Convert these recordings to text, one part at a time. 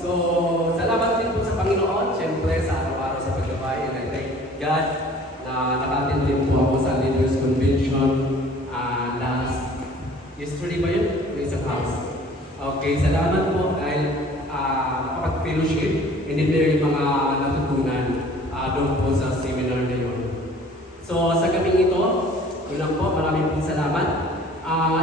So, salamat din po sa Panginoon, siyempre sa araw-araw sa paggabayan. And I thank God na nakatin din po ako sa Leaders Convention yesterday ba yun? Yung isang house. Okay, salamat po dahil nakapag-fellowship and then yung mga natutunan doon po sa seminar na yun. So, sa gabing ito, ulang po, maraming pong salamat.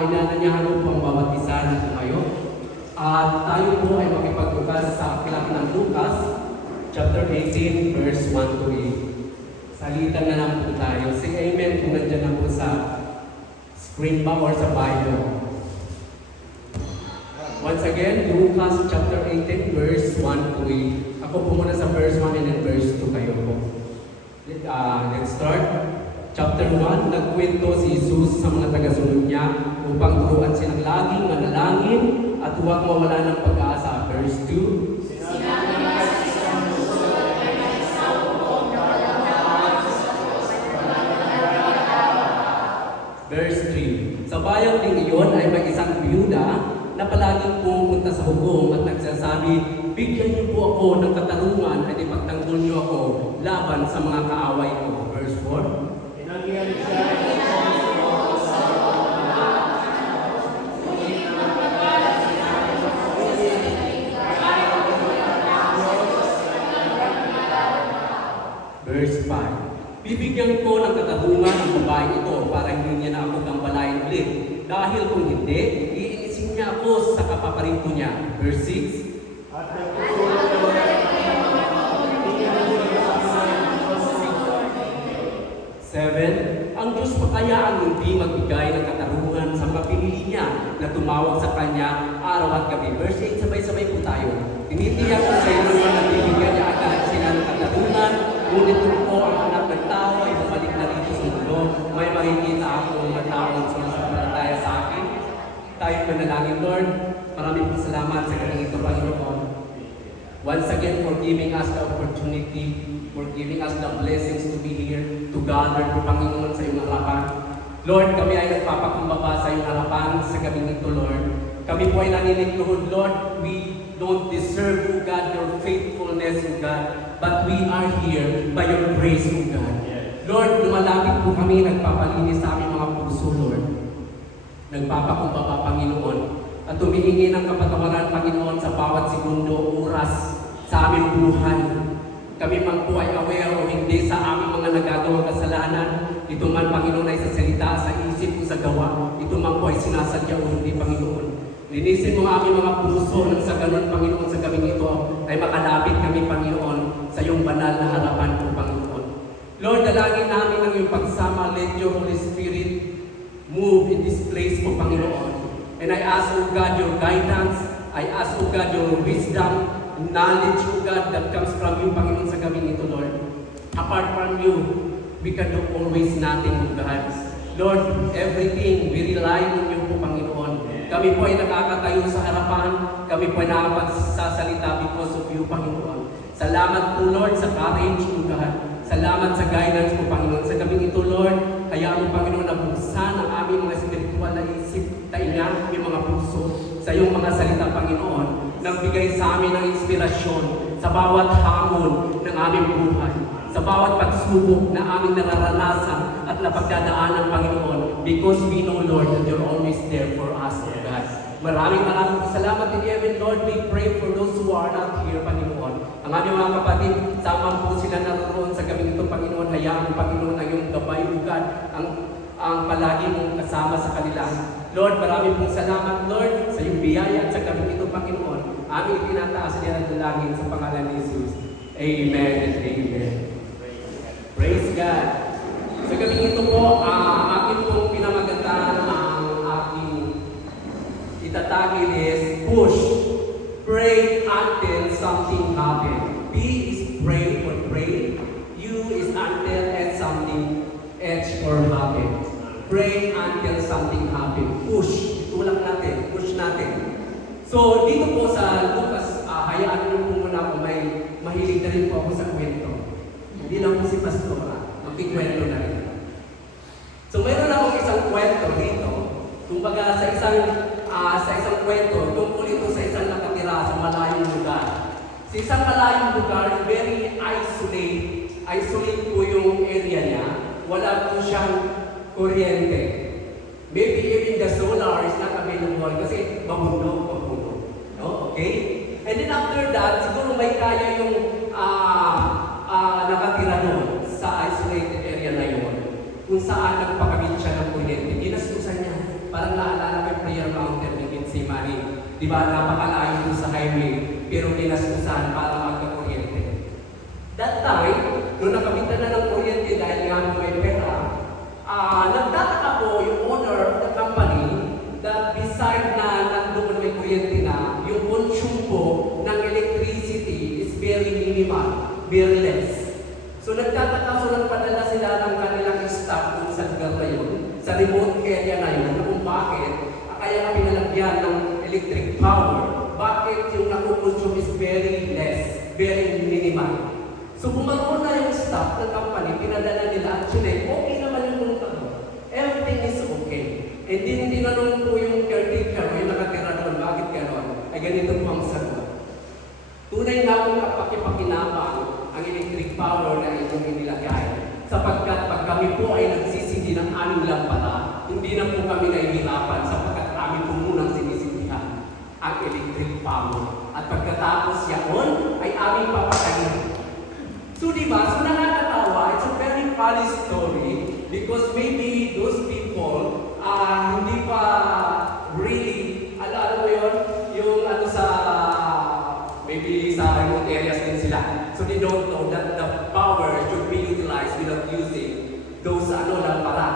Inananyahan ko po ang bawat isa na tumayo. At tayo po ay makipagbukas sa aklat ng Lucas, chapter 18, verse 1 to 8. Salitan na lang po tayo. Say amen kung nandiyan na po sa screen ba or sa Bible. Once again, Lucas chapter 18, verse 1 to 8. Ako po muna sa verse 1 and then verse 2 kayo po. Let's start. Chapter 1, nagkwento si Jesus sa mga tagasunod niya upang turuan silang laging manalangin at huwag mawala ng pag-asa. Verse 2. Verse 3. Sa bayang ding iyon ay may isang biyuda na palaging pumunta sa hukom at nagsasabi, bigyan niyo po ako ng katarungan at ipagtanggol niyo ako laban sa mga kaaway ko. Verse 4. Pinagyan siya Verse 5. Bibigyan ko ng katarungan ang babae ito para hindi niya na ako gambalain ulit. Dahil kung hindi, iinisin niya ako sa kapaparito niya. Verse 6. at nagtutulong Seven, ang Diyos pa kaya ang hindi magbigay ng katarungan sa mapinili niya na tumawag sa Kanya araw at gabi. Verse 8, sabay-sabay po tayo. Tinitiyak ko sa inyo na bibigyan niya agad sila ng katarungan, ngunit kung po ang anak ng tao ay bumalik na dito sa mundo, may makikita akong matawag sumasampalataya sa akin. Tayo manalangin, Lord. Maraming po salamat sa kanyang ito, Panginoon. Once again, for giving us the opportunity, for giving us the blessings to be here, to gather po, Panginoon, sa iyong harapan. Lord, kami ay nagpapakumbaba sa iyong harapan sa gabing ito, Lord. Kami po ay naninigluhod, Lord. We don't deserve, O God, your faithfulness, O God, but we are here by your grace, O God. Lord, lumalapit po kami, nagpapalinis sa aming mga puso, Lord. Nagpapakumbaba, Panginoon, at tumihingi ng kapatawaran, Panginoon, sa bawat segundo, oras, sa aming buhay. Kami man po ay aware o hindi sa aming mga nagagawang kasalanan. Ito man, Panginoon, ay sa salita, sa isip o sa gawa. Ito man po ay sinasadya o hindi, Panginoon. Linisin mo ang aming mga puso nang sa ganun, Panginoon, sa gabing ito ay makalapit kami, Panginoon, sa iyong banal na harapan po, Panginoon. Lord, dalangin namin ang iyong pagsama. Let your Holy Spirit move in this place po, Panginoon. And I ask, O God, your guidance. I ask, O God, your wisdom, knowledge, O God, that comes from you, Panginoon, sa gabing ito, Lord. Apart from you, we can do always nothing, O God. Lord, everything, we rely on you po, Panginoon. Kami po ay nakakatayo sa harapan. Kami po ay nakapagsasalita because of you, Panginoon. Salamat po, Lord, sa courage, O God. Salamat sa guidance po, Panginoon. Sa gabing ito, Lord, hayaan mo, Panginoon, na buksan ang aming mga spiritual na isip, tainga, aming mga puso, sa iyong mga salita, Panginoon, nang bigay sa amin ng inspirasyon sa bawat hamon ng aming buhay, sa bawat pagsubok na aming nararanasan at napagdadaanan, Panginoon, because we know, Lord, that you're always there for us, O God. Maraming salamat in heaven, Lord. We pray for those who are not here, Panginoon. Ang aming mga kapatid, sama po sila naroon sa gabing ito, Panginoon. Hayaan mo, Panginoon, ang iyong gabay, O God, ang palagi mong kasama sa kanila. Lord, maraming pong salamat, Lord, sa iyong biyaya at sa gabing ito, Panginoon. Aming itinataas niya ng dalangin sa pangalan ni Jesus. Amen and amen. Praise God. Sa gabing ito po, akin pong pinamagatan ang aking itatagin is push. Pray until something happens. P is pray or pray. U is until and something H or happen. Pray until something happen. Push. Tulak natin. Push natin. So, dito po sa Lucas, hayaan niyo po muna ako may mahilig na rin po ako sa kwento. Hindi lang po si Pastora. Magkikwento na rin. So, mayroon akong isang kwento dito. Kumbaga, sa isang kwento, tungkol ito sa isang nakatira sa malayong lugar. Sa isang malayong lugar, very isolate po yung area niya. Wala po siyang kuryente. Maybe even the solar is not available kasi mabundok. No? Okay? And then after that, siguro may kaya yung nakatira doon sa isolated area na yun. Kung saan nagpakamit siya ng kuryente. Ginastusan niya. Parang naalala ko yung prayer mountain ng Gethsemane. Di ba? Napakalayo doon sa highway. Pero ginastusan para magkakuryente. That time, nung nakamitan na ng kuryente dahil nga may pera, nagtataka po yung owner of the company that beside na nandoon may kuryente na, yung consume po ng electricity is very minimal, very less. So nagtataka, so nagpadala sila ng kanilang staff dun sa lugar na yun, sa remote area na yun, kung bakit, kaya nga pinalagyan ng electric power, bakit yung nakukonsume is very less, very minimal. So kung maroon na yung staff ng company, pinadala nila, actually, okay naman yung punta doon. Everything is okay. And then tinanong po yung caretaker, yung nakatira doon, bakit gano'n? Ay ganito po ang sagot. Tunay na akong kapakipakinabang ang electric power na inyong inilagay. Sapagkat pag kami po ay nagsisindi ng aming lampara, hindi na po kami nahihirapan sapagkat kami po munang sinisindihan ang electric power. At pagkatapos yaon ay aming papatayin. So diba, so nakakatawa, it's a very funny story because maybe those people hindi pa really, alam mo yun, yung maybe sa remote areas din sila. So they don't know that the power should be utilized without using those lampara.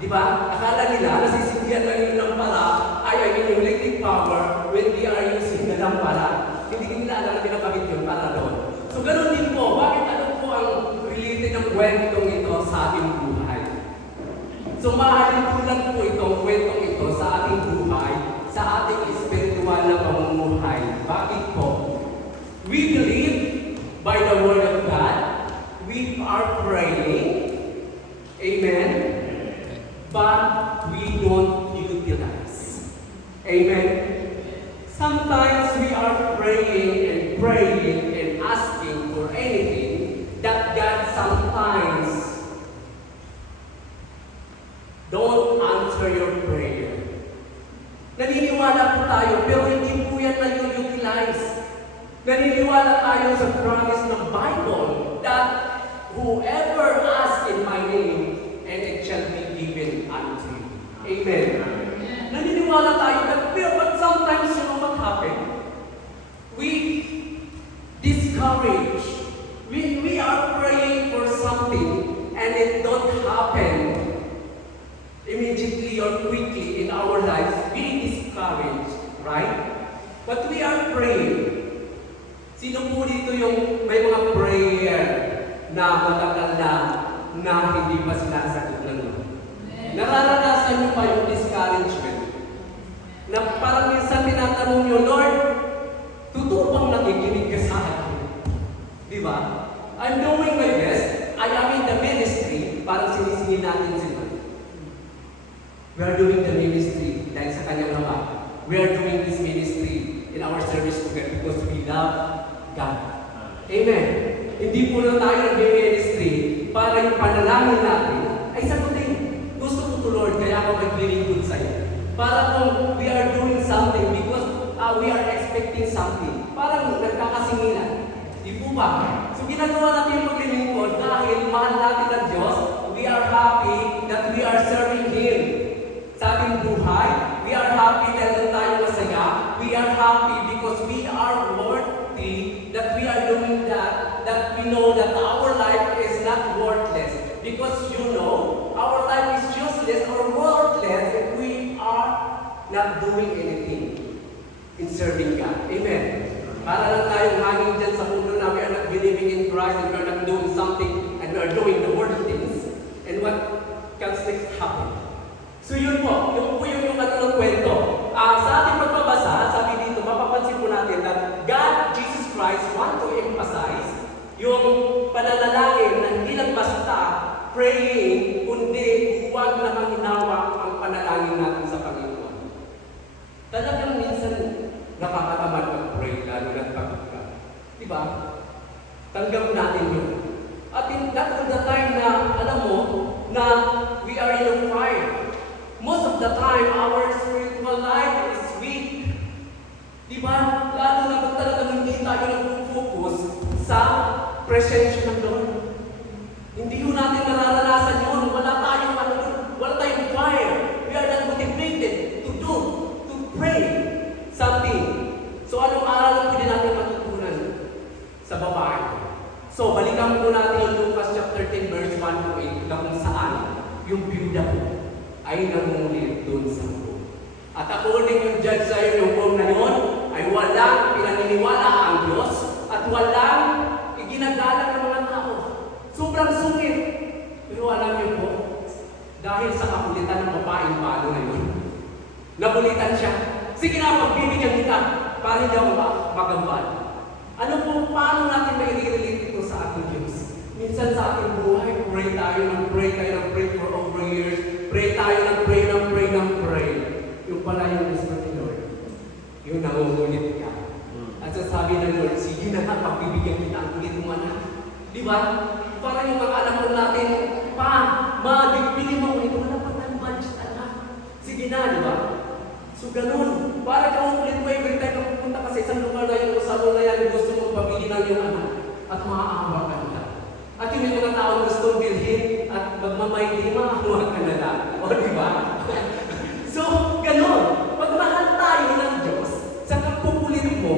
Diba? Akala nila, nasisindihan lang yung lampara, ay yung electric power when we are using the lampara. Hindi nila alam na pinakabit yun para doon. So ganun din po, bakit ano po ang related ng kwentong ito sa ating buhay? So mahalin po lang po itong kwentong ito sa ating buhay, sa ating espiritual na pamumuhay. Bakit po? We believe by the Word of God, we are praying, amen, but we don't utilize. Amen? Sometimes we are praying and asking for anything that God sometimes don't answer your prayer. Naniniwala po tayo, pero hindi po yan na-utilize. Naniniwala tayo sa promise ng Bible that whoever asks in my name, and it shall be given unto you. Amen. Naniniwala tayo, but sometimes you know what happened? We discourage. We are praying for something and it don't happen immediately or quickly in our lives. We discouraged, right? But we are praying. Sino po dito yung may mga prayer na matagal na hindi pa sinasagot ng Lord? Nararanasan niyo pa yung discouragement? Na parang minsan tinatanong niyo, Lord, totoo bang nakikinig ka sa akin? Di ba? I'm doing my best. I am in the ministry. Parang sinisingin natin si Lord. We are doing the ministry dahil sa kanyang ama. We are doing this ministry in our service to God because we love God. Amen. Hindi po na tayo nag-ministry para yung panalangin natin ay sagutin. Gusto ko to Lord, kaya ako naglilingkod sa iyo. Para kung we are doing something because we are expecting something. Parang nagkakasingilan. Di po ba? So ginagawa natin yung paglilingkod dahil mahal natin ang Diyos. We are happy that we are serving Him. Sa ating buhay, we are happy dahil tayo masaya. We are happy because we are worthy that we are doing that we know that our life is not worthless. Because you know, our life is useless or worthless if we are not doing anything in serving God. Amen. Para lang tayong hangin dyan sa mundo na we are not believing in Christ and we are not doing something and we are doing the worldly things. And what can next happen? So yun po, yung ng kwento. Sa ating pagbabasa, sabi dito, mapapansin po natin that God, Jesus Christ, want to emphasize yung pananalangin na hindi lang basta praying, kundi huwag namang hinawak ang panalangin natin sa Panginoon. Talagang minsan nakakatamad mag-pray, lalo na't pagod ka. Diba? ba? Tanggap natin yun. At that was the time na, alam mo, na we are in a fire. Most of the time, our spiritual life is weak. Di ba? Lalo na kung talagang hindi tayo nag-focus sa presensya ng Lord. Hindi ko natin nararanasan yun. Wala tayong fire. We are not motivated to do, to pray something. So anong aral ang pwede natin matutunan sa babae? So balikan po natin yung Lucas chapter 10 verse 1 to 8 kung saan yung byuda po ay nangungulit doon sa room. At according yung judge sa'yo yung room na yun, ay walang pinaniniwala ang Diyos at walang iginagalang ng mga tao. Sobrang sungit. Pero alam niyo po, dahil sa kakulitan ng babaeng palo na yun, nakulitan siya. Sige na, pagbibigyan kita para hindi ako magambal. Ano po, paano natin may relate ito sa ating Diyos? Minsan sa ating buhay, pray tayo for over years. Pray tayo ng pray. Yung pala yung gusto ni Lord. Yung nangungulit ka. At sasabi ng Lord, sige na, pagbibigyan kita ang ulit mo anak. Di ba? Para yung mga alam mo natin, bigyan mo ulit, wala pa tayong budget, anak. Sige na, di ba? So ganun. Para kang ulit mo every time na pupunta ka sa isang lugar na yung salon na yan, gusto mong pabili ng iyong anak. At maaawa ka nila. At yung mga taong gustong bilhin at magmamayli, maaawa ka nila. O di ba? So, ganun. Pag mahal tayo ng Diyos, sa kapukulit mo,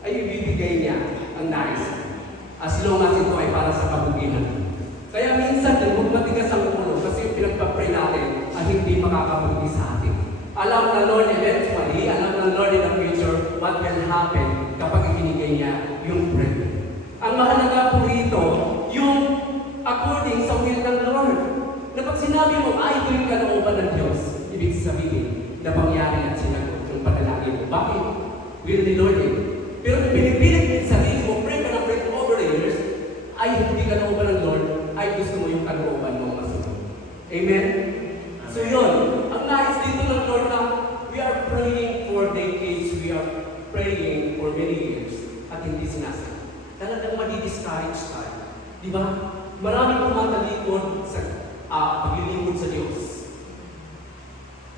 ay ibibigay niya ang nais. As long as ito ay para sa kabugihan. Kaya minsan din, huwag matigas ang ulo kasi yung pinagpapray natin ay hindi makakabugi sa atin. Alam na Lord eventually, alam ng Lord in the future what will happen kapag ibinigay niya yung prayer. Ang mahalaga po rito, yung according sa will ng Lord. Na pag sinabi mo, ito yung kalooban ng Diyos, ibig sabihin na pangyari at sinagot yung panalangin mo. Bakit? Will ni Lord eh. Pero kung pinipilit yung sarili mo, pray ka for over the years, ay hindi kalooban ng Lord, ay gusto mo yung kalooban mo masunod. Amen? So yun, ang nais dito ng Lord na we are praying for decades, we are praying for many years, at hindi sinasagot. Talagang madi-discourage tayo. Di ba? Maraming tumatalikod sa paglilingkod sa Diyos.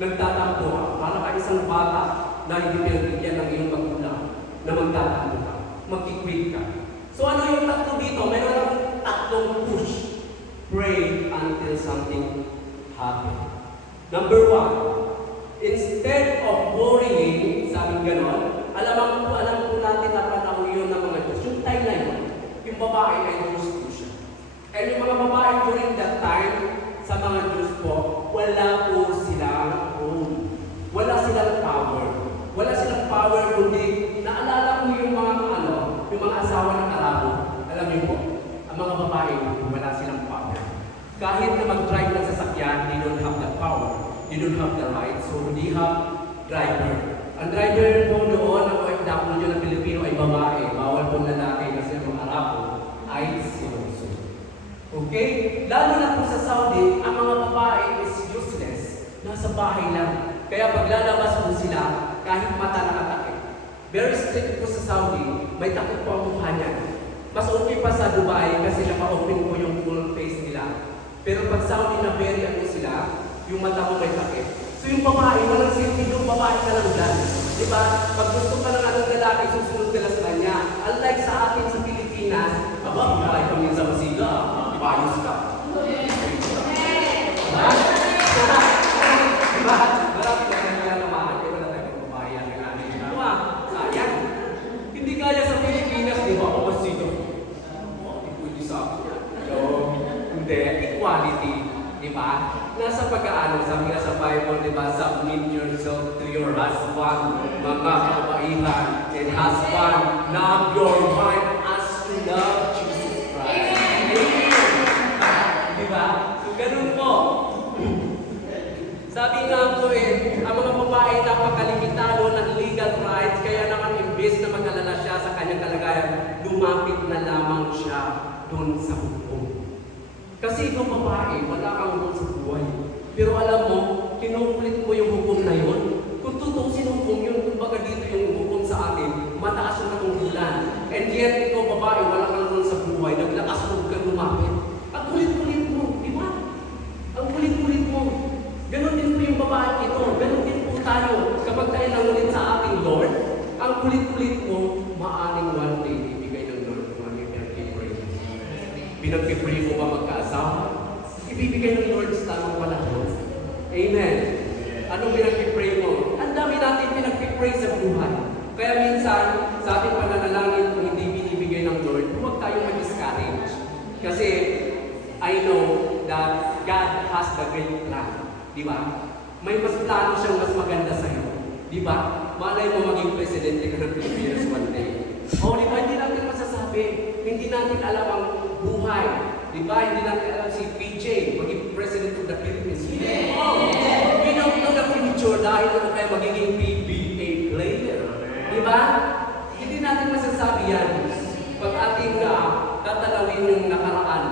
Nagtatampo ka, para ka isang bata na hindi pinagbigyan ng iyong magulang na magtatampo ka, mag-quit ka. So ano yung tatlo dito? Mayroon ng tatlong push. Pray until something happens. Number 1, instead of worrying, sabi ganon, alam po natin na panahon yun ng mga Diyos. Yung time na yun, yung babae ay Diyos po siya. And yung mga babae during that time, sa mga Diyos po, wala po silang home. Wala silang power. Wala silang power kundi naalala ko yung mga yung mga asawa ng Arabo. Alam niyo po, ang mga babae, wala silang power. Kahit na mag-drive ng sasakyan, they don't have the power. They don't have the right. So, they have driver. Ang driver po doon, ang OFW ng Pilipino ay babae. Bawal po lalaki kasi ang Arabo ay sinuso. Okay? Lalo na po sa Saudi, ang mga babae is useless. Nasa bahay lang. Kaya pag lalabas po sila, kahit mata nakatakip. Very strict po sa Saudi, may takip po ang mukha niya. Mas okay pa sa Dubai kasi naka-open po yung full face nila. Pero pag Saudi na very sila, yung mata mo may takip. So yung babae, walang safety yung babae ka lang dyan. Diba? Pag gusto ka ng anong lalaki, susunod ka lang sa kanya. Unlike sa atin sa Pilipinas, babae ka minsan masiga, bayos ka. Diba? Marami ka na naman, kaya wala tayong babae ang natin. Sayang. Hindi kaya sa Pilipinas, di ba? O masiga. Hindi pwede sa akin yan. So, hindi. Equality. Diba? Nasa pag-aano, sabi nga sa Bible, diba? Submit yourself to your husband, mga kabaihan, and husband, love your wife as to love Jesus Christ. Amen. Diba? So, ganun po. Sabi nga po ang mga babae napakalimitado ng legal rights, kaya naman imbes na mag-alala siya sa kanyang kalagayan, lumapit na lamang siya doon sa hukom. Kasi ikaw babae, wala kang doon sa buhay. Pero alam mo, kinukulit mo yung hukom na yun. Kung tutusin hukom yun, kumbaga dito yung hukom sa atin, mataas yung natungkulan. And porket ikaw babae, wala kang role sa buhay, naglakas mo kang lumapit. Ang kulit-kulit mo, di ba? Ang kulit-kulit mo. Ganon din po yung babae ito. Ganon din po tayo. Kapag tayo nangulit sa ating Lord, ang kulit-kulit mo, maaring one day ibigay ng Lord kung ano yung pinag-pray. Pinag-pray mo ba magkaasawa? Ibibigay ng Lord sa tamang panahon. Amen. Anong pinag-pray mo? Ang dami natin pinag-pray sa buhay. Kaya minsan, sa ating pananalangin kung hindi binibigay ng Lord, huwag tayong mag-discourage. Kasi, I know that God has the great plan. Di ba? May mas plano siyang mas maganda sa'yo. Di ba? Malay mo maging presidente ka ng Pilipinas one day. O, di ba? Hindi natin masasabi. Hindi natin alam ang buhay. Di ba? Hindi natin alam si PJ maging president of the Philippines. Oh, we don't know the future dahil ano kayo magiging PBA player. Di ba? Hindi natin masasabi yan. Pag ating tatanawin yung nakaraan,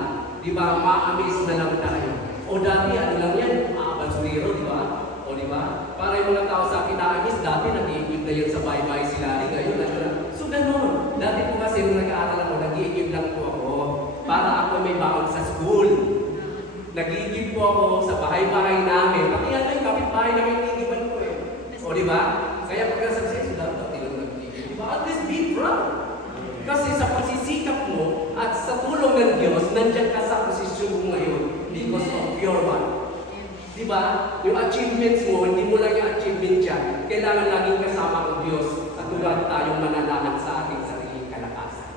di ba? Ma-amaze na lang tayo. O dati, ano lang yan? Abansurero, di ba? O di ba? Para yung mga tao sa akin na-amaze, dati nag-iigib na yun sa bye-bye sila. Ngayon, ano lang. So, ganun. Dati po kasi nung nag-aaral ako, nag-iigib lang po ako. Para ako may baon sa school. Nag-iigib po ako sa bahay-bahay namin. Pati yan yung kapit-bahay namin nag-iigiban ko eh. O di ba? Kaya pag nasa-success, dapat lang nag-iigib. Diba? At least be proud. Kasi sa pagsisikap mo at sa tulong ng Diyos, nandiyan ka sa posisyon mo ngayon because of your one. Diba? Yung achievements mo, hindi mo lang yung achievement yan. Kailangan laging kasama ang Diyos at tulad tayong mananahan sa ating sariling kalakasan.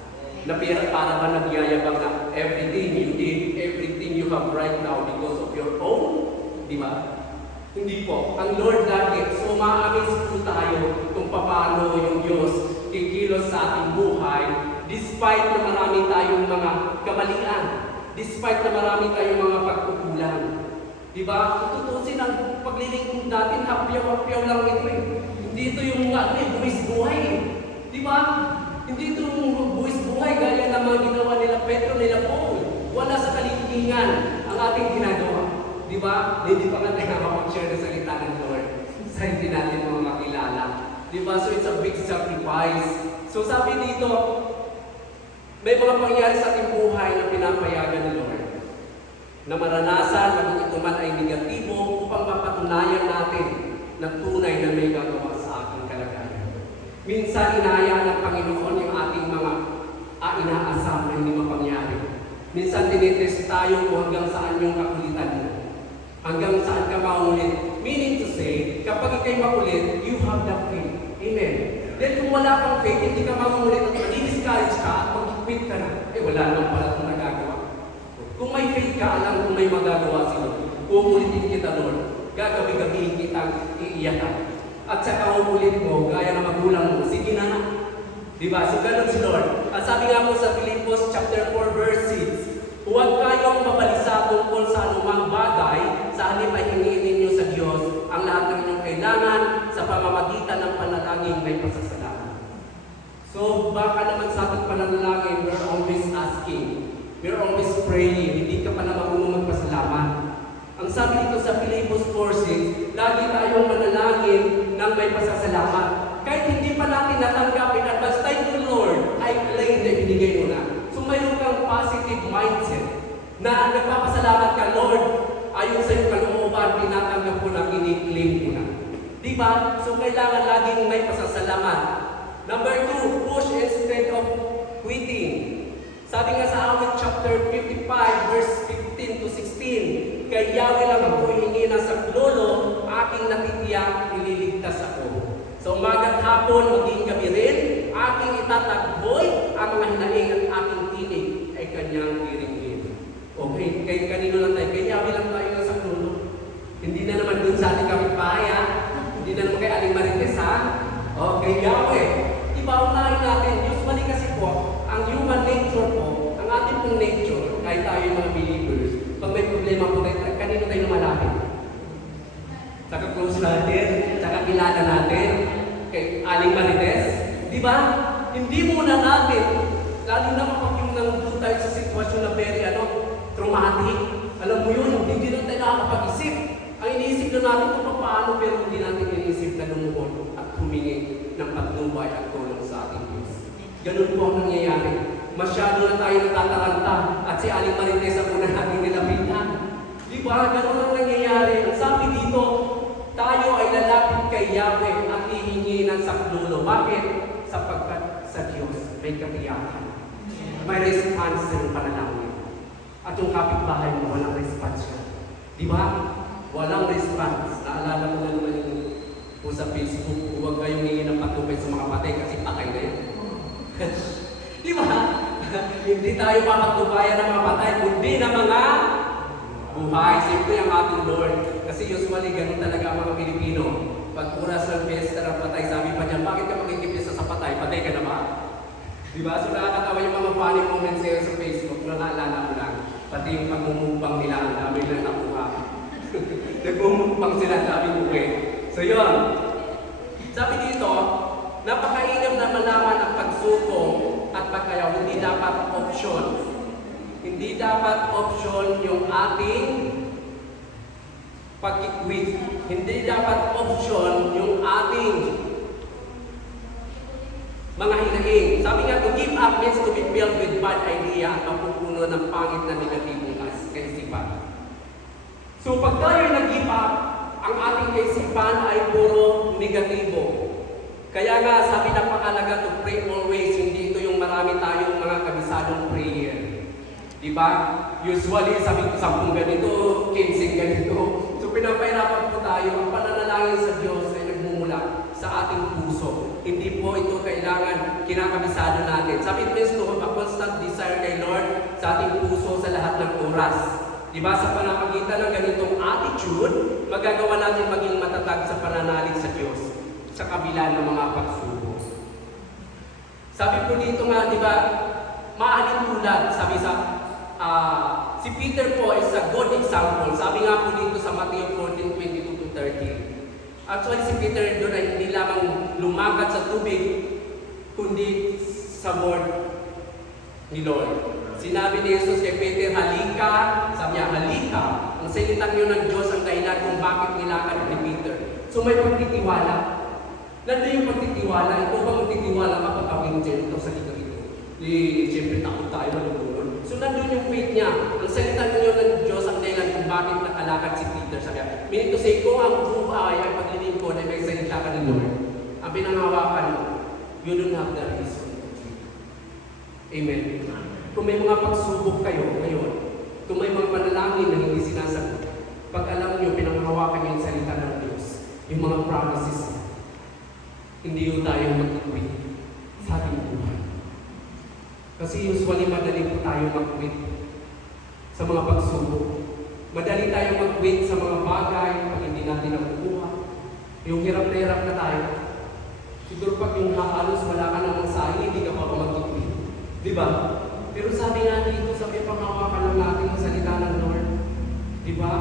Na para ba nagyayabang na everything you did, everything you have right now because of your own? Diba? Hindi po. Ang Lord lagi. So ma-amaze po tayo kung paano yung Diyos kikilos sa ating buhay despite na marami tayong mga kamalian, despite na marami tayong mga pagkukulang. Diba? Tutusin ang paglilingkod natin, hapyaw-hapyaw lang ito eh. Hindi ito yung buwis buhay eh. Diba? Hindi ito yung buwis buhay gaya ng mga ginawa nila Pedro, nila Paul. Wala sa kaligtingan ang ating ginagawa. Diba? Hindi pa nga tayo nakapag-share na salita ng Lord sa hindi natin mga makilala. Diba? So it's a big sacrifice. So sabi dito, may mga pangyayari sa ating buhay na pinapayagan ng Lord na maranasan na kung ito man ay negatibo upang mapatunayan natin na tunay na may gagawa sa ating kalagayan. Minsan inahayaan ng Panginoon yung ating mga inaasam na hindi mapangyari. Minsan tinitest tayo kung hanggang saan yung kakulitan mo. Hanggang saan ka maulit. Meaning to say, kapag ikay makulit, you have the faith. Amen. Then kung wala kang faith, hindi ka maulit at mag-discourage ka at mag-quit ka na. Wala naman pala itong nagagawa. Kung may faith ka, alam kung may magagawa sila. Uulitin kita, Lord. Gagabi-gabihin kitang iiyakan. At saka uulit mo, gaya ng magulang mo, sige na. Diba? So ganun si Lord. At sabi nga po sa Philippians chapter 4 verse 6, huwag kayong mabalisa tungkol sa anumang bagay, sa halip ay hingin ninyo sa Diyos ang lahat ng inyong kailangan sa pamamagitan ng panalangin may pasasalamat. So baka naman sa ating panalangin, we're always asking. We're always praying. Hindi ka pa na marunong magpasalamat. Ang sabi dito sa Philippians 4:6, lagi tayong manalangin ng may pasasalamat. Kahit hindi pa natin natanggapin at basta ito, Lord, I claim na binigay mo na. So mayroon kang positive mindset na nagpapasalamat ka, Lord, ayon sa iyong kalooban, tinatanggap ko na, kiniklaim ko na. Diba? So kailangan laging may pasasalamat. Number 2, push instead of quitting. Sabi nga sa awit chapter 55 verse 15 to 16, kay Yahweh lang ako hihingi na sa lolo, aking natitiyak, ililigtas ako. So umaga at hapon, maging gabi rin, aking itatagboy ang mga hinaing at aking tinig ay kanyang diringgin. Okay, kay kanino lang tayo? Kay Yahweh lang tayo sa lolo. Hindi na naman dun sa ating kapitbahay, hindi na naman kay Aling Marites, ha? O, kay Yahweh. Diba, unahin natin, usually kasi po, ang human nature po, ang ating pong nature, kahit tayo yung mga believers, pag may problema po tayo, kanino tayo lumalapit? Saka close natin, saka kilala natin, kay Aling Marites. Diba? Hindi muna natin, lalo na kapag yung nandun tayo sa sitwasyon na very traumatic, alam mo yun, hindi na tayo nakakapag-isip. Ang iniisip na natin kung paano, pero hindi natin iniisip na lumuhod at humingi ng patnubay at tulong sa ating Diyos. Ganun po ang nangyayari. Masyado na tayo natataranta at si Aling Marites ang una natin nilapitan. Di ba? Ganun ang nangyayari. Ang sabi dito, tayo ay lalapit kay Yahweh at hihingi ng saklulo. Bakit? Sapagkat sa Diyos may katiyakan. May response ng panalangin. At yung kapitbahay mo, walang response siya. Di ba? Walang response. Naalala mo na naman yung po sa Facebook, huwag kayong hingi ng patupay sa mga patay kasi patay na yan. Di ba? Hindi tayo papagtubayan ng mga patay, kundi ng mga buhay. Siyempre ang ating Lord. Kasi usually ganun talaga ang mga Pilipino. Pag oras ng fiesta ng patay, sabi pa dyan, bakit ka makikipisa sa patay? Patay ka na ba? Di ba? So nakakatawa yung mga funny moments ngayon sa Facebook na naalala mo lang. Pati yung pagmumukbang nila, ang dami lang nakuha. Nagmumukbang sila, ang dami buhay. So yun. Sabi dito, napakainam na malaman ang pagsuko at pagkayaw. Hindi dapat option. Hindi dapat option yung ating pag-quit. Hindi dapat option yung ating mga hinaing. Sabi nga, to give up means to be filled with bad idea at mapupuno ng pangit na negatibong kaisipan. So pag tayo nag-give up, ang ating kaisipan ay puro negatibo. Kaya nga, sabi napakalaga to pray always, hindi ito yung marami tayong mga kabisadong prayer. Diba? Usually, sabi ko, 10 ganito, 15 ganito. So pinapahirapan po tayo, ang pananalangin sa Diyos ay nagmumula sa ating puso. Hindi po ito kailangan kinakabisado natin. Sabi ko, to have a constant desire kay Lord sa ating puso sa lahat ng oras. Diba? Sa panamagitan ng ganitong attitude, magagawa natin maging matatag sa pananalig sa Diyos sa kabila ng mga pagsubok. Sabi po dito nga, diba, maaaring tulad, sabi sa, si Peter po is a good example. Sabi nga po dito sa Matthew 14:22-30. Actually, si Peter doon ay hindi lamang lumakad sa tubig, kundi sa word ni Lord. Sinabi ni Jesus kay Peter, halika. Sabi niya, halika. Ang salitan niyo ng Diyos ang dahilan kung bakit nilakad ni Peter. So may pagtitiwala. Nandun yung pagtitiwala. Ikaw ba magtitiwala kapag kawin dyan ito sa dito? Siyempre takot tayo malulunod. So nandun yung faith niya. Ang salitan niyo ng Diyos ang dahilan kung bakit nakalakad si Peter. Sabi niya, meaning to say, kung ang buhay ay paglilingkod ay may salita ka ng Lord, ang pinangawakan mo, you don't have the reason. Amen. Kung may mga pagsubok kayo ngayon, kung may mga panalangin na hindi sinasagot, pag alam nyo, pinanghawakan nyo yung salita ng Diyos, yung mga promises niya, hindi yung tayo mag-quit sa ating buhay. Kasi usually madali po tayo mag-quit sa mga pagsubok. Madali tayo mag-quit sa mga bagay pag hindi natin nakukuha. Yung hirap na tayo. Siguro pag yung halos wala ka namang saing, hindi ka pa mag-quit. Di ba? Pero sabi nga dito, sabi panghawakan lang natin ang salita ng Lord. Di ba?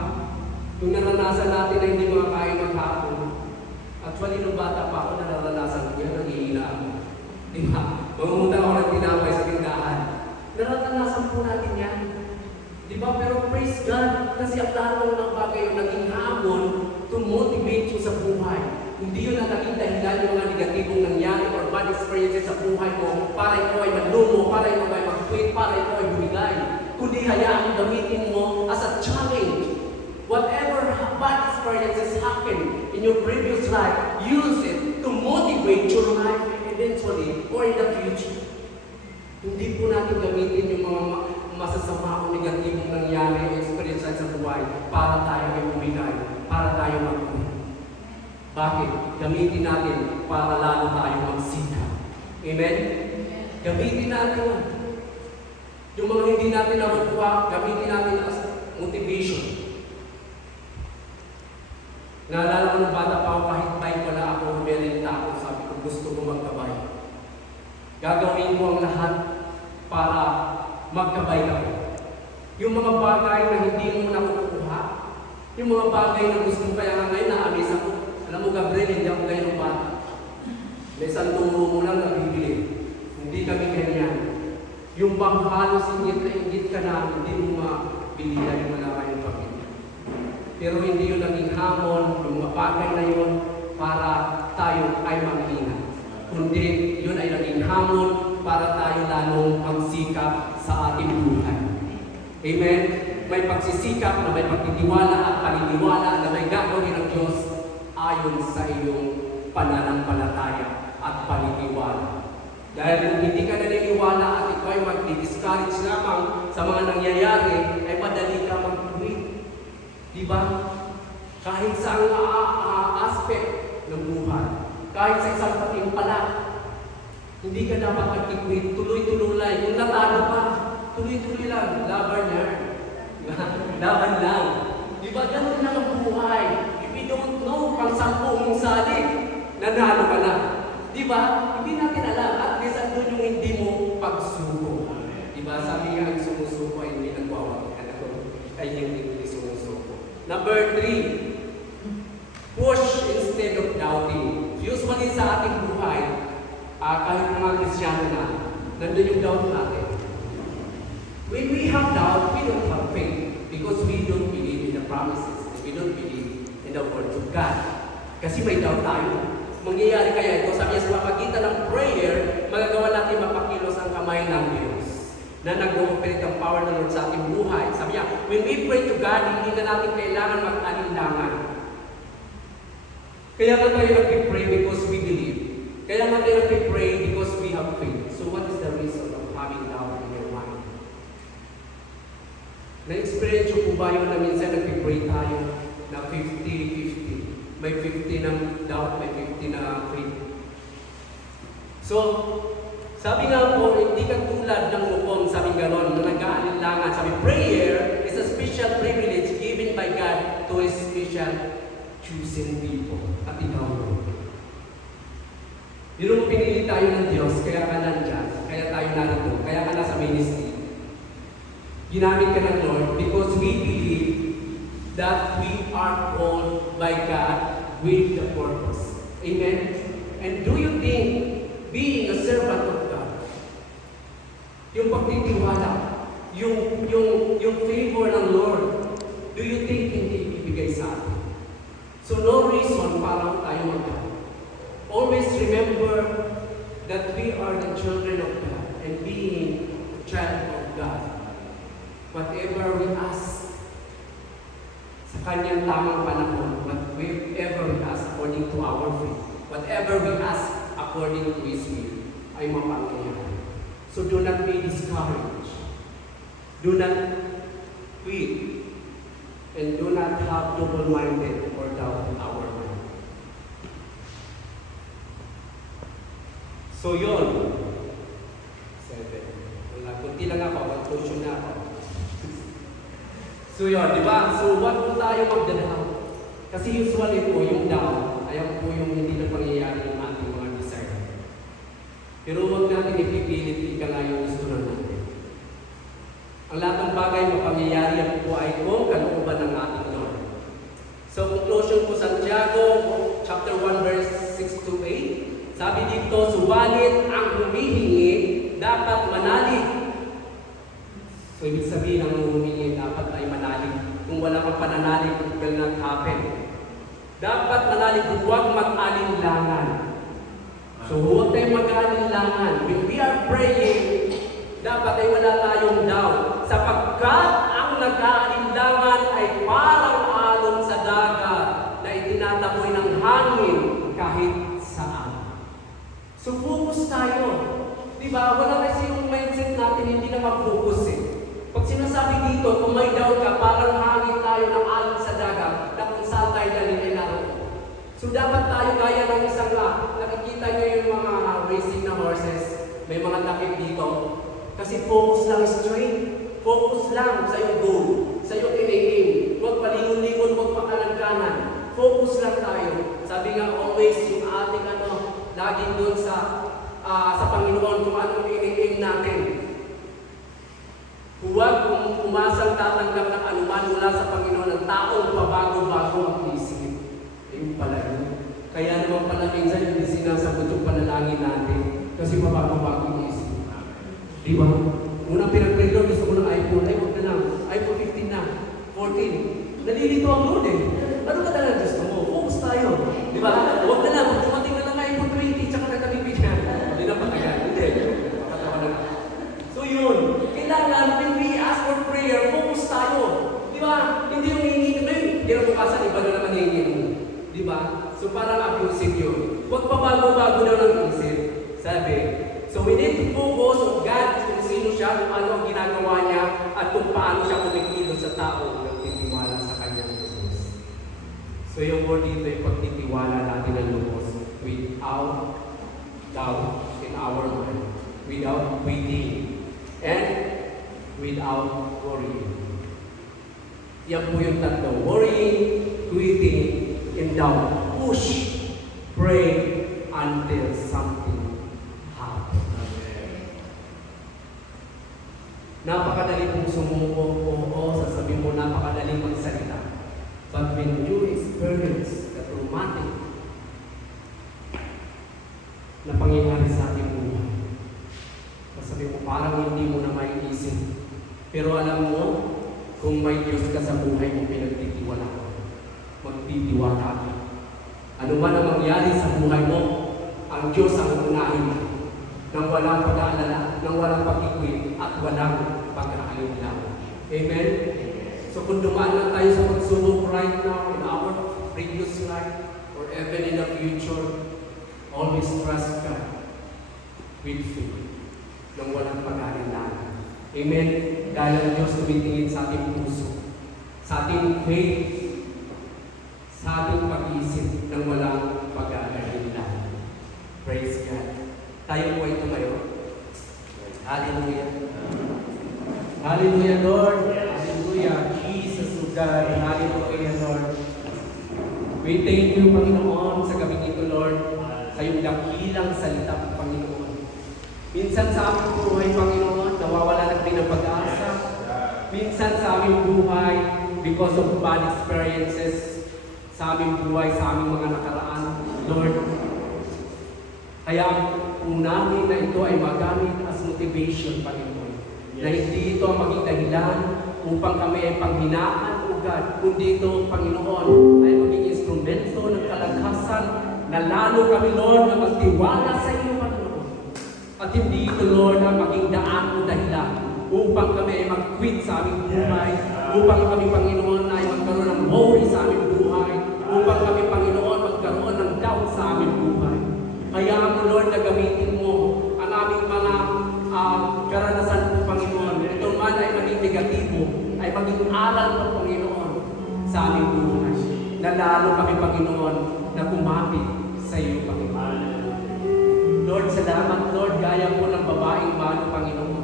Yung naranasan natin na hindi makakain ng hapon. Actually, nung bata pa ako, naranasan ko yan, nangihina ako. Di ba? Mamunta ako ng tinapay sa tindahan. Naranasan po natin yan. Di ba? Pero praise God, kasi ang lahat ng bagay yung naging hamon to motivate you sa buhay. Hindi yun ang naging dahilan yung mga negatibong nangyari or bad experiences sa buhay mo para ikaw ay maglumo, para ikaw ay mag-quit, para ikaw ay bumigay. Kundi hayaan gamitin mo as a challenge. Whatever bad experiences happen in your previous life, use it to motivate your life eventually or in the future. Hindi po natin gamitin yung mga masasama o negatibong nangyari o experiences sa buhay para tayo ay bumigay, para tayo mag-quit. Bakit? Gamitin natin para lalo tayo magsikap. Amen? Gamitin natin. Yung mga hindi natin nakukuha, gamitin natin as motivation. Naalala ko nung bata pa ako, kahit bike wala ako, meron takot, sabi ko, gusto ko magkabay. Gagawin ko ang lahat para magkabay ako. Yung mga bagay na hindi mo nakukuha, yung mga bagay na gusto mo kaya nga ngayon, na-amaze ako. Alam mo, Gabriel, hindi ako kayo ng bata. May isang turo mo lang nabibili. Hindi kami ganyan. Yung bang halos ingit ka na, hindi mo mabili dahil wala kayong pamilya. Pero hindi yun naging hamon, yung mga bagay na yun, para tayo ay maghina. Kundi yun ay naging hamon para pagsisikap sa ating buhay. Amen? May pagsisikap na may pagtitiwala at paniniwala na may gagawin ng Diyos ayon sa iyong pananampalataya at paniniwala. Dahil kung hindi ka naniniwala at ikaw ay mag-discourage lamang sa mga nangyayari, ay madali ka mag-quit. Diba? Kahit sa aspect ng buhay, kahit sa isang patimpala, hindi ka dapat mag-quit, tuloy-tuloy. Kung natalo ka, tuloy-tuloy lang, laban na. Diba? Laban lang. Diba? Ganun lang ang buhay. If you don't know, pang 10 mong salik, nanalo ka na. Diba? Hindi natin alam. At least andun yung hindi mo pagsuko. Diba? Sabi nga, ang sumusuko ay hindi nagwawag. Ay hindi sumusuko. Number 3, push instead of doubting. Usually sa ating buhay, kahit mga Kristyano na, nandun yung doubt natin. When we have doubt, we don't have faith because we don't believe in the promises. We don't believe in the word of God. Kasi may doubt tayo. Mangyayari kaya ito, sabi niya sa pamagitan ng prayer, magagawa natin mapakilos ang kamay ng Diyos na nag-ooperate ang power ng Lord sa ating buhay. Sabi niya, when we pray to God, hindi na natin kailangan mag-alinlangan. Kaya nga tayo nag-pray because we believe. Kaya nga tayo nag-pray because we have faith. So what is the reason of having doubt in your mind? Na-experience ko po ba yun na minsan nag-pray tayo na 50-50? May 50 ng doubt, may 50 na faith. So, sabi nga po, hindi ka tulad ng lupon, sabi gano'n, na nag-aalinlangan. Sabi, prayer is a special privilege given by God to a special chosen people. At ikaw mo. Yun ang pinili tayo ng Diyos, kaya ka nandyan, kaya tayo narito, kaya ka nasa ministry. Ginamit ka ng Lord because we believe that we are called by God with the purpose. Amen? And do you think being a servant of God, yung pagtitiwala, yung favor ng Lord, do you think hindi ibibigay sa atin? So no reason para tayo mag-doubt. Always remember that we are the children of God, and being a child of God, whatever we ask sa kanyang tamang panahon, whatever we ask according to our faith, whatever we ask according to His will, ay mapangyayari. So do not be discouraged. Do not quit. And do not have double-minded or doubt in our mind. So yun. 7. Wala, kunti lang ako, conclusion na ako. So yun, di ba? So what po tayo magdadahal? Kasi usually po yung doubt, ayaw po yung hindi na pangyayari ng ating mga desire. Pero huwag natin ipipilit, ika nga yung gusto na natin. Ang lahat ng bagay mapangyayari po ay kung kalooban ng ating Lord. So conclusion po, Santiago chapter 1 verse 6 to 8. Sabi dito, subalit ang humihingi dapat manalig. So ibig sabihin ang humihingi dapat ay manalig. Kung wala kang pananalig, it will not happen. Dapat manalig, huwag mag-alinlangan. So huwag tayong mag-alinlangan. When we are praying, dapat ay wala tayong doubt. Sapagkat ang nag-aalinlangan ay parang alon sa dagat na itinataboy ng hangin kahit saan. So focus tayo. Diba? Wala kasi yung mindset natin hindi na mag-focus eh. Pag sinasabi dito, kung may doubt ka, parang hangin tayo ng alon sa dagat na kung saan tayo dali ay naroon. So dapat tayo gaya ng isang nakikita nyo yung mga racing na horses, may mga takip dito. Kasi focus lang straight. Focus lang sa iyong goal, sa iyong ini-aim. Huwag palingon-lingon, huwag pakanan-kanan. Focus lang tayo. Sabi nga always, yung ating laging doon sa Panginoon kung anong ini-aim natin. Huwag kung umasang tatanggap ng anuman mula sa Panginoon ng taong pabago-bago ang isip. Ayun pala yun. Kaya naman pala minsan hindi sinasagot yung panalangin natin kasi pabago-bago ang isip. Di ba? Unang pinag-pray Lord, gusto ko ng iPhone. Ay, huwag na lang. iPhone 15 na. 14. Nalilito ang Lord eh. Ano ka talaga gusto mo? Focus tayo. Di ba? Huwag na lang. Huwag dumating na lang iPhone 20 tsaka nagkabibigyan. Hindi na patagal. Hindi. So yun. So parang abusive yun. Huwag pa bago-bago daw ng isip. Sabi, so we need to focus on God, kung sino siya, kung ano ang ginagawa niya, at kung paano siya kumikilos sa tao na titiwala sa kanyang lubos. So yung word dito ay pagtitiwala natin ng lubos without doubt in our mind, without quitting, and without worrying. Yan po yung tatlo. Worrying, quitting, and doubt. Push, pray, until something happens. Napakadali pong sumuko. Oo, sasabihin mo, napakadali magsalita. But when you experience the traumatic na pangyayari sa ating buhay, sasabihin mo, parang hindi mo na may isip. Pero alam mo, kung may Diyos ka sa buhay mo, pinagtitiwala ka. Magtitiwala ka. Ano man ang mangyari sa buhay mo, ang Diyos ang unahin mo. Nang walang pag-aalala, nang walang pag-ikwit, at walang pag-aalinlan. Amen? So kung dumaan lang tayo sa pagsubok right now, in our previous life, or even in the future, always trust God with faith, nang walang pag-aalinlan. Amen? Dahil ang Diyos tumitingin sa ating puso, sa ating faith, sa ating pag-iisip ng walang pag-aalinlan. Praise God. Tayo po ay tumayo. Hallelujah. Hallelujah, Lord. Hallelujah. Jesus, O God. Hallelujah, Lord. We thank you, Panginoon, sa gabing ito, Lord, sa iyong dakilang salita, Panginoon. Minsan sa aming buhay, Panginoon, nawawala na kami ng pag-asa. Minsan sa aming buhay, because of bad experiences, sa aming buhay, sa aming mga nakaraan, Lord. Kaya kung namin na ito ay magamit as motivation, Panginoon, na hindi ito ang maging dahilan upang kami ay panghinaan, O God, kundi ito, Panginoon, ay maging instrumento ng kalaghasan na lalo kami, Lord, na magtiwala sa iyo, Panginoon. At hindi ito, Lord, ang maging daan o dahilan upang kami ay mag-quit sa aming buhay, upang kami, Panginoon, ay magkaroon ng worry sa aming buhay, upang kami, Panginoon, magkaroon ng doubt sa aming buhay. Kaya mo, Lord, na gamitin mo ang aming mga karanasan po, Panginoon. Ito man ay maging negatibo, ay maging aral po, Panginoon, sa aming buhay. Na lalo kami, Panginoon, na kumapit sa iyo, Panginoon. Lord, salamat, Lord, gaya po ng babaeng malo, Panginoon.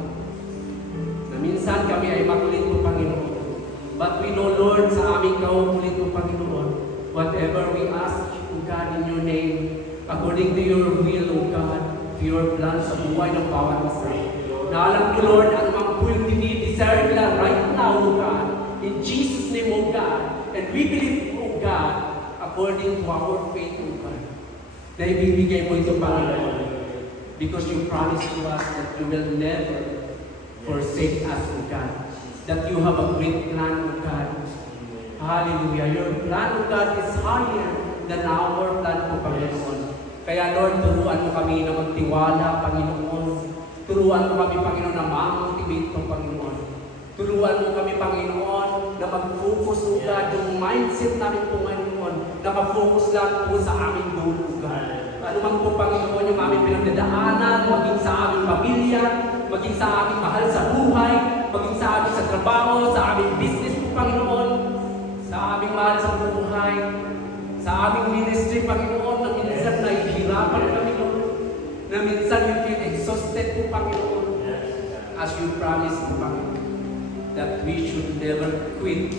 Na minsan kami ay makulit po, Panginoon. But we know, Lord, sa aming kaukulit po, Panginoon, whatever we ask, O God, in your name, according to your will, O God, to your plan sa buhay ng bawat isa. Na alam ko, Lord, ang mga will desire nila right now, O God, in Jesus' name, O God, and we believe, O God, according to our faith, O God, na ibibigay mo ito, Panginoon, because you promised to us that you will never forsake us, O God, that you have a great plan, O God. Hallelujah. Your plan, O God, is higher than our plan, O Panginoon. Kaya Lord, turuan mo kami na magtiwala, Panginoon. Turuan mo kami, Panginoon, na ma-motivate po, Panginoon. Turuan mo kami, Panginoon, na mag-focus, O God, yung mindset namin po, Panginoon, na mag-focus lang po sa aming goal, O God. Ano man po, Panginoon, yung aming pinagdadaanan, maging sa aming pamilya, maging sa aming mahal sa buhay, maging sa aming sa trabaho, sa aming business po, Panginoon, sa aming mahal sa buhay, sa aming ministry, Panginoon, na minsan nahihirapan kami, Lord. Na minsan we feel exhausted po, Panginoon. As you promised po, Panginoon, that we should never quit,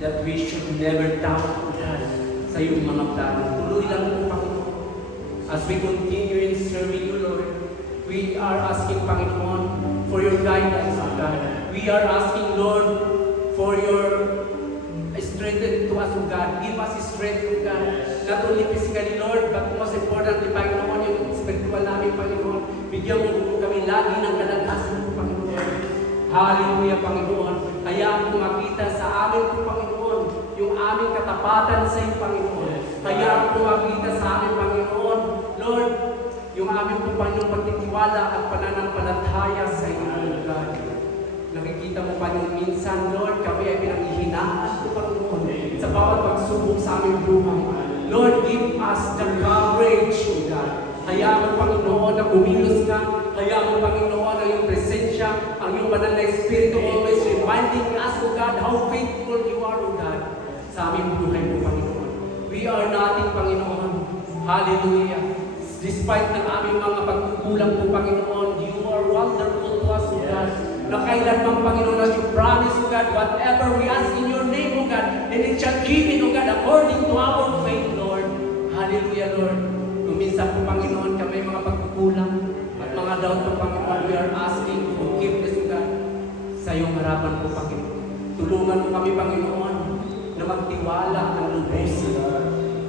that we should never doubt, God, sa iyong mga plano. Tuloy lang po, Panginoon. As we continue in serving you, Lord, we are asking, Panginoon, for your guidance, God. We are asking, Lord, for your strength to us, O God. Give us strength, O God. Not only physically, Lord, but most importantly, Panginoon, yung spiritual namin, Panginoon. Bigyan mo po kami lagi ng kalagasan po, Panginoon. Hallelujah, Panginoon. Hayaan po makita sa amin po, Panginoon, yung aming katapatan sa iyo, Panginoon. Hayaan po makita sa amin, Panginoon, Lord, yung aming po, Panginoon, pagtitiwala at pananampalataya sa iyo, O God. Nakikita mo pa yung minsan, Lord, kami ay pinanghihinaan po, Panginoon, sa bawat pagsubok sa aming buhay. Lord, give us the courage, O God. Hayaan mo, Panginoon, na kumilos ka. Hayaan mo, Panginoon, ang iyong presensya, ang iyong banal na Espiritu, always reminding us, O God, how faithful you are, O God, sa aming buhay mo, Panginoon. We are nothing, Panginoon. Hallelujah. Despite ng aming mga pagkukulang po, Panginoon, you are wonderful to us, O God. Na kailanman, Panginoon, as you promise, O God, whatever we ask in your name, O God, and it shall give it, O God, according to our faith, Lord. Hallelujah, Lord. Kung minsan po, Panginoon, kami mga pagkukulang at mga doubt po, Panginoon, we are asking forgiveness, O God, sa iyong harapan po, Panginoon. Tulungan mo kami, Panginoon, na magtiwala ng lubos.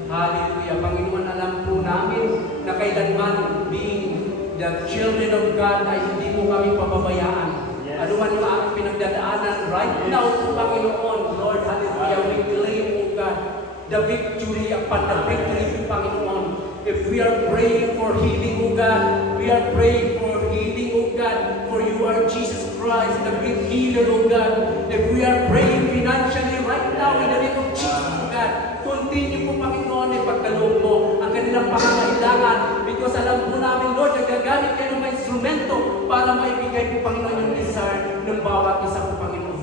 Hallelujah. Panginoon, alam po namin na kailanman being the children of God ay hindi mo kami pababayaan. Ano man yung aming pinagdadaanan right now po, Panginoon, Lord, hallelujah, we claim, O God, the victory upon the victory, Panginoon. If we are praying for healing, O God, we are praying for healing, O God, for you are Jesus Christ, the great healer, O God. If we are praying financially right now in the name of Jesus, O God, continue po, Panginoon, ipagkaloob mo ang kanilang pangangailangan because alam po namin, Lord, nagagamit kayo ng mga instrumento para maibigay po, Panginoon, yung desire ng bawat isa po, Panginoon.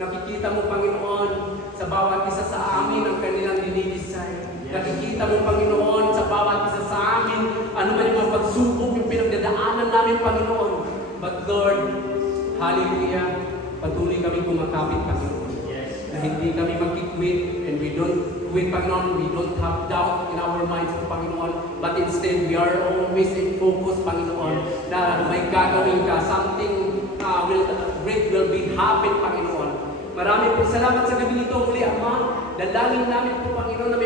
Nakikita mo, Panginoon, sa bawat isa sa amin ang kanilang dinidesire. Nakikita mo, Panginoon, sa bawat isa sa amin, ano man yung mga pagsubok, yung pinagdadaanan namin, Panginoon. But Lord, hallelujah, patuloy kami kumakapit, Panginoon. Na hindi kami mag-quit and we don't quit, Panginoon. We don't have doubt in our minds, Panginoon. But instead, we are always in focus, Panginoon, na may gagawin ka. Something great will be happen, Panginoon. Marami po salamat sa gabi nito. Muli, Ama, dalangin namin po, Panginoon, na